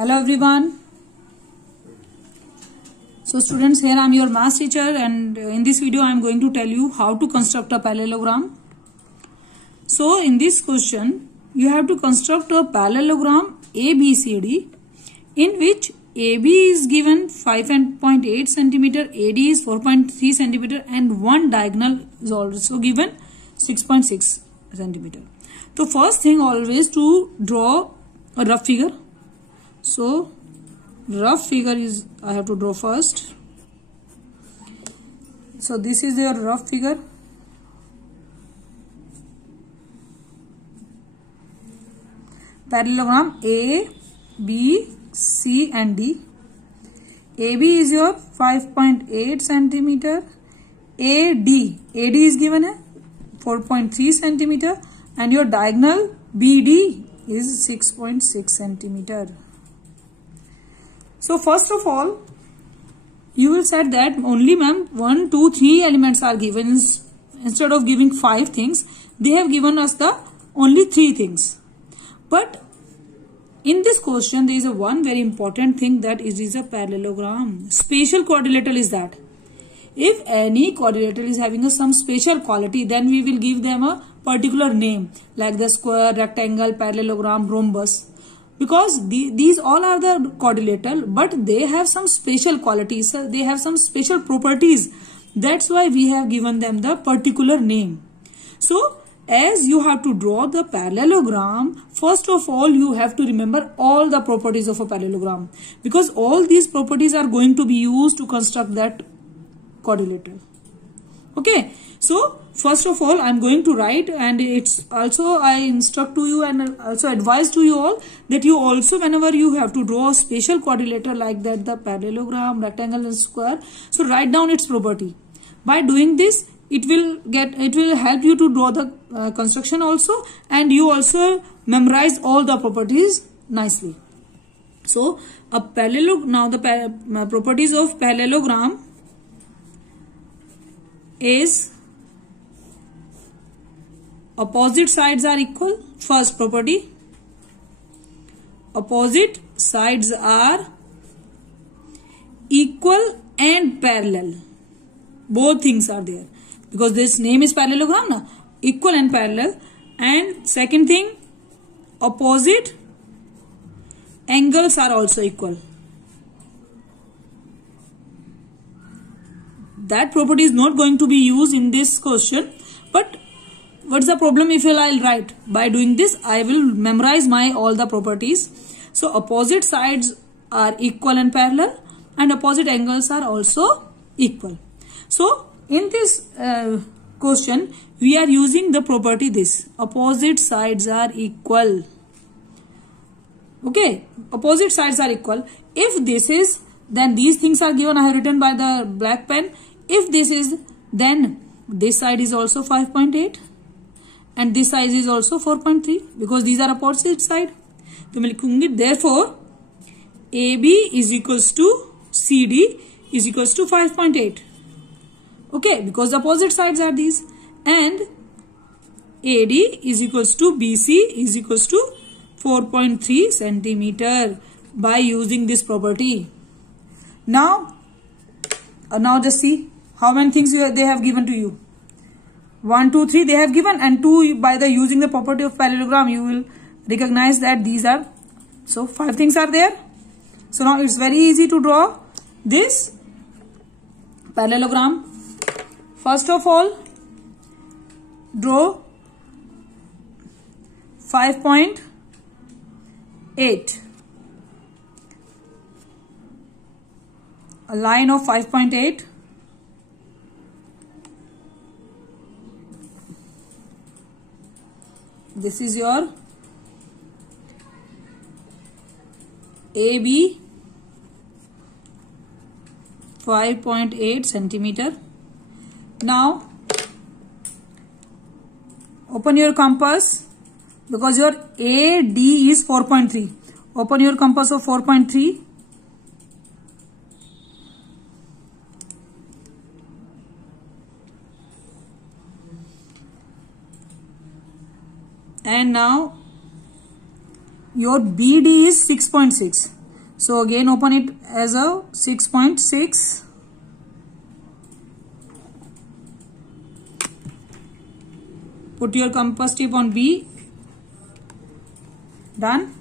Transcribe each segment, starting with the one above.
Hello everyone. So students, here I am your maths teacher, and in this video I am going to tell you how to construct a parallelogram. So in this question you have to construct a parallelogram ABCD in which AB is given 5.8 centimeter, AD is 4.3 centimeter and one diagonal is also given 6.6 centimeter. So first thing, always to draw a rough figure. So rough figure is I have to draw first. So this is your rough figure. Parallelogram A, B, C and D. AB is your 5.8 centimeter. AD is given है 4.3 centimeter and your diagonal BD is 6.6 centimeter. So first of all, you will set that only 1, 2, 3 elements are given. Instead of giving 5 things, they have given us the only 3 things. But in this question, there is a one very important thing, that it is a parallelogram. Special quadrilateral is that. If any quadrilateral is having some special quality, then we will give them a particular name like the square, rectangle, parallelogram, rhombus. Because these all are the quadrilateral, but they have some special qualities, they have some special properties. That's why we have given them the particular name. So as you have to draw the parallelogram, first of all you have to remember all the properties of a parallelogram, because all these properties are going to be used to construct that quadrilateral. Okay, so first of all I am going to write, and it's also I instruct to you and also advise to you all that you also, whenever you have to draw a special quadrilateral like that, the parallelogram, rectangle and square, so write down its property. By doing this, it will help you to draw the construction also, and you also memorize all the properties nicely. So a parallelogram, now the properties of parallelogram is opposite sides are equal. First property, opposite sides are equal and parallel. Both things are there, because this name is parallelogram na, equal and parallel. And second thing, opposite angles are also equal. That property is not going to be used in this question, but what's the problem if I'll write? By doing this, I will memorize my all the properties. So opposite sides are equal and parallel, and opposite angles are also equal. So in this question, we are using the property this, opposite sides are equal. Okay, opposite sides are equal. If this is, then these things are given. I have written by the black pen. If this is, then this side is also 5.8 and this side is also 4.3, because these are opposite side. तो मैं लिखूंगी therefore AB is equals to CD is equals to 5.8. Okay, because the opposite sides are these, and AD is equals to BC is equals to 4.3 centimeter by using this property. Now just see how many things they have given to you. 1, 2, 3 they have given, and 2 by the using the property of parallelogram you will recognize that these are, so 5 things are there. So now it's very easy to draw this parallelogram. First of all, draw 5.8. A line of 5.8. This is your AB, 5.8 centimeter. Now open your compass, because your AD is 4.3. Open your compass of 4.3. And now your BD is 6.6. So again open it as a 6.6. Put your compass tip on B. Done.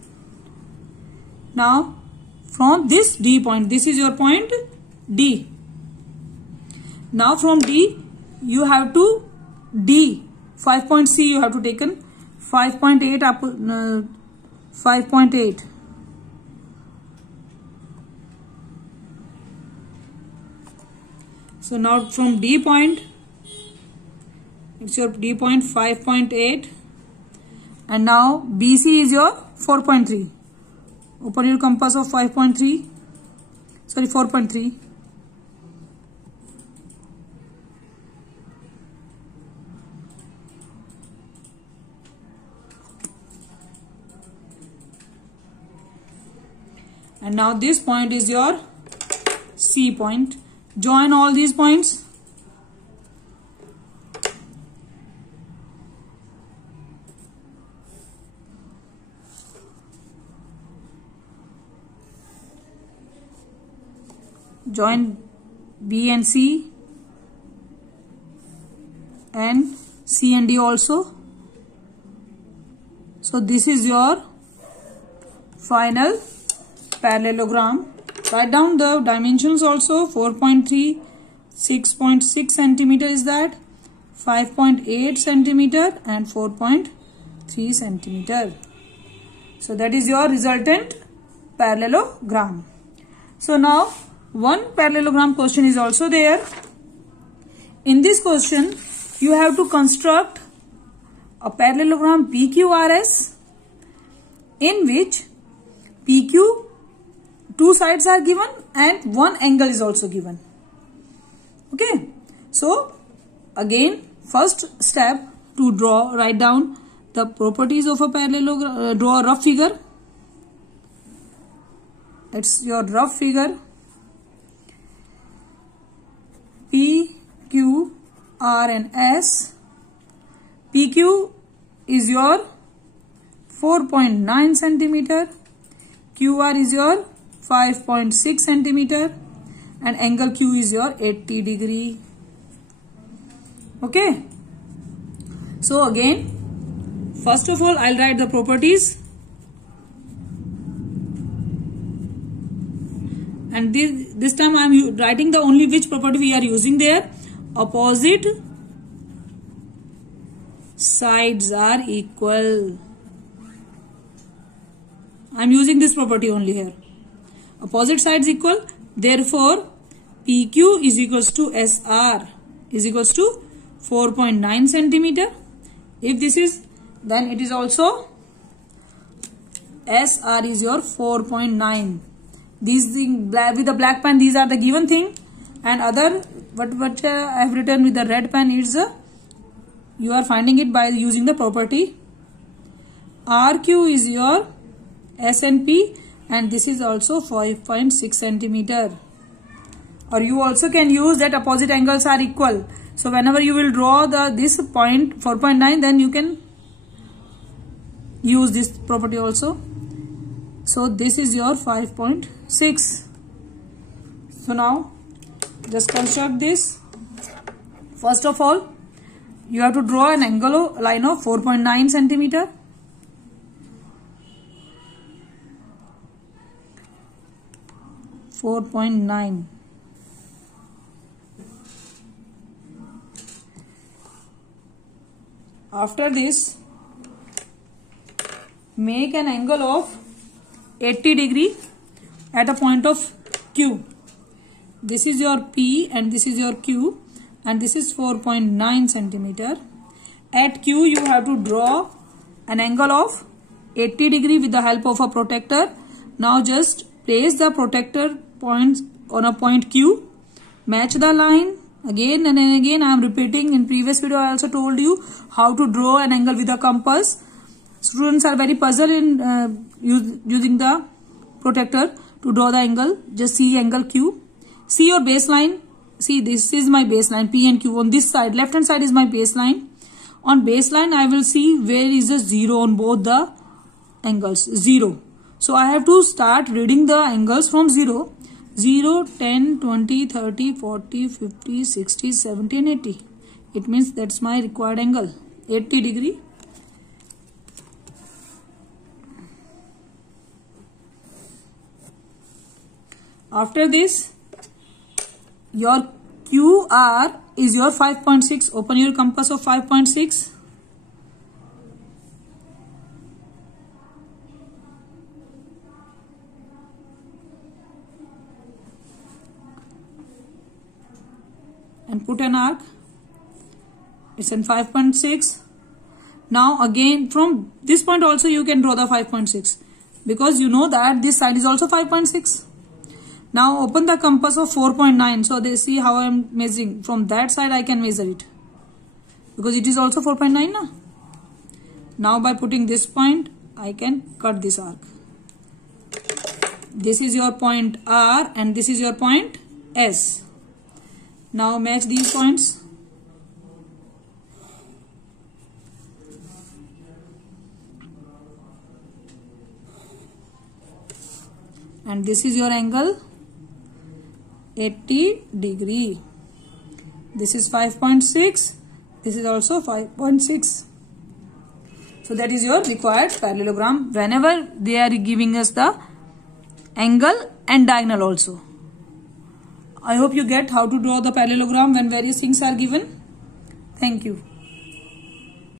Now from this D point, this is your point D. Now from D you have to D 5 point C you have to taken 5.8 up 5.8. So now from D point, it's your D point 5.8, and now BC is your 4.3. Open your compass of 5.3, sorry 4.3. And now this point is your C point. Join all these points. Join B and C and C and D also. So this is your final parallelogram. Write down the dimensions also. 4.3, 6.6 centimeter is that, 5.8 centimeter and 4.3 centimeter. So that is your resultant parallelogram. So now one parallelogram question is also there. In this question you have to construct a parallelogram PQRS in which PQ, two sides are given and one angle is also given. Okay. So again, first step to write down the properties of a parallelogram, draw a rough figure. It's your rough figure. P, Q, R and S. PQ is your 4.9 centimeter. QR is your 5.6 centimeter and angle Q is your 80 degree. Okay. So again, first of all, I'll write the properties. And this time I am writing the only which property we are using there. Opposite sides are equal. I am using this property only here. Opposite sides equal. Therefore, PQ is equals to SR is equals to 4.9 centimeter. If this is, then it is also SR is your 4.9. These thing with the black pen, these are the given thing, and other what I have written with the red pen is you are finding it by using the property. RQ is your SNP and this is also 5.6 centimeter. Or you also can use that opposite angles are equal. So whenever you will draw this point 4.9, then you can use this property also. So this is your 5.6. So now just construct this. First of all, you have to draw an angle line of 4.9 centimeter. After this, make an angle of 80 degree at a point of Q. This is your P and this is your Q and this is 4.9 centimeter. At Q you have to draw an angle of 80 degree with the help of a protractor. Now just place the protractor points on a point Q. Match the line. Again and again I am repeating. In previous video I also told you how to draw an angle with a compass. Students are very puzzled in using the protractor to draw the angle. Just see angle Q. See your baseline. See, this is my baseline P and Q. On this side, left hand side is my baseline. On baseline I will see where is the zero on both the angles. 0. So I have to start reading the angles from 0. 0, 10, 20, 30, 40, 50, 60, 70 and 80. It means that's my required angle, 80 degree. After this, your QR is your 5.6. Open your compass of 5.6. And put an arc. It's in 5.6. Now again from this point also you can draw the 5.6 because you know that this side is also 5.6. Now open the compass of 4.9. So they see how I am measuring. From that side I can measure it because it is also 4.9 na? Now by putting this point I can cut this arc. This is your point R and this is your point S. Now match these points. And this is your angle 80 degree. This is 5.6. This is also 5.6. So that is your required parallelogram whenever they are giving us the angle and diagonal also. I hope you get how to draw the parallelogram when various things are given. Thank you.